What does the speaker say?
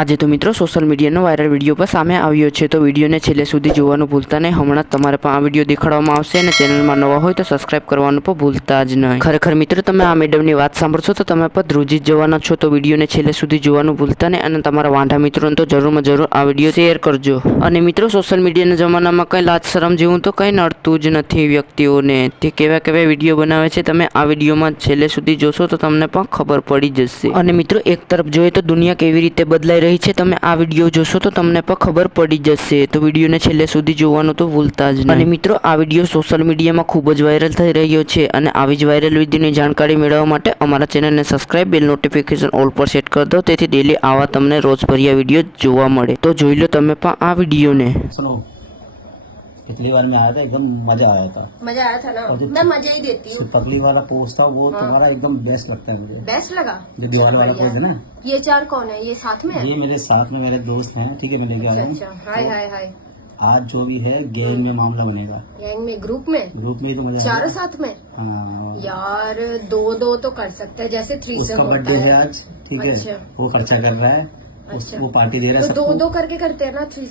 આજે તો મિત્રો સોશિયલ મીડિયાનો વાયરલ વીડિયો પર સામે આવ્યો છે. તો વિડીયોને છેલ્લે સુધી જોવાનું ભૂલતા નહીં. હમણાં જ તમારે પણ આ વીડિયો દેખાડવામાં આવશે અને ચેનલમાં નવા હોય તો સબસ્ક્રાઇબ કરવાનું પણ ભૂલતા જ નહીં. ખરેખર મિત્રો, તમે આ મેડમની વાત સાંભળશો તો તમે પણ ધ્રુજી જવાના છો. તો વિડીયોને છેલ્લે સુધી જોવાનું ભૂલતા નહીં અને તમારા વાંઢા મિત્રોને તો જરૂરમાં જરૂર આ વીડિયો શેર કરજો. અને મિત્રો સોશિયલ મીડિયાના જમાનામાં કંઈ લાજ શરમ જેવું તો કંઈ નડતું જ નથી વ્યક્તિઓને. તે કેવા કેવા વીડિયો બનાવે છે તમે આ વિડીયોમાં છેલ્લે સુધી જોશો તો તમને પણ ખબર પડી જશે. અને મિત્રો, એક તરફ જોઈએ તો દુનિયા કેવી રીતે બદલાઈ રહી છે, તમે આ વીડિયો જોશો તો તમને પણ ખબર પડી જશે. તો વિડીયોને છેલ્લે સુધી જોવાનું તો ભૂલતા જ નહીં. અને મિત્રો, આ વીડિયો સોશિયલ મીડિયામાં ખૂબ જ વાયરલ થઈ રહ્યો છે અને આવી જ વાયરલ વિડીયોની જાણકારી મેળવવા માટે અમારા ચેનલને સબસ્ક્રાઇબ, બેલ નોટિફિકેશન ઓલ પર સેટ કરી દો, તેથી ડેલી આવા તમને રોજભર્યા વીડિયો જોવા મળે. તો જોઈ લો તમે પણ આ વિડીયોને. पिछली बार में आया था एकदम मज़ा आया था। मज़ा आया था ना? मैं मज़ा ही देती हूँ। पगली वाला पोस्ट था वो हाँ। तुम्हारा एकदम बेस्ट लगता है मुझे। बेस्ट लगा? जो दीवार वाला पोस्ट है ना। ये चार कौन है? ये साथ में है? ये मेरे साथ में मेरे दोस्त हैं ठीक है मैं लेके आया अच्छा हूँ। अच्छा हाय हाय हाय। आज जो भी है गेम में मामला बनेगा। या में ग्रुप में? ग्रुप में ही तो मज़ा चारों साथ में? हाँ। यार दो दो तो कर सकते हैं जैसे थ्री उसका बर्थडे है है। आज ठीक है। अच्छा। वो खर्चा कर रहा है। अच्छा। वो पार्टी दे रहा है तो दो दो करके करते हैं ना थ्री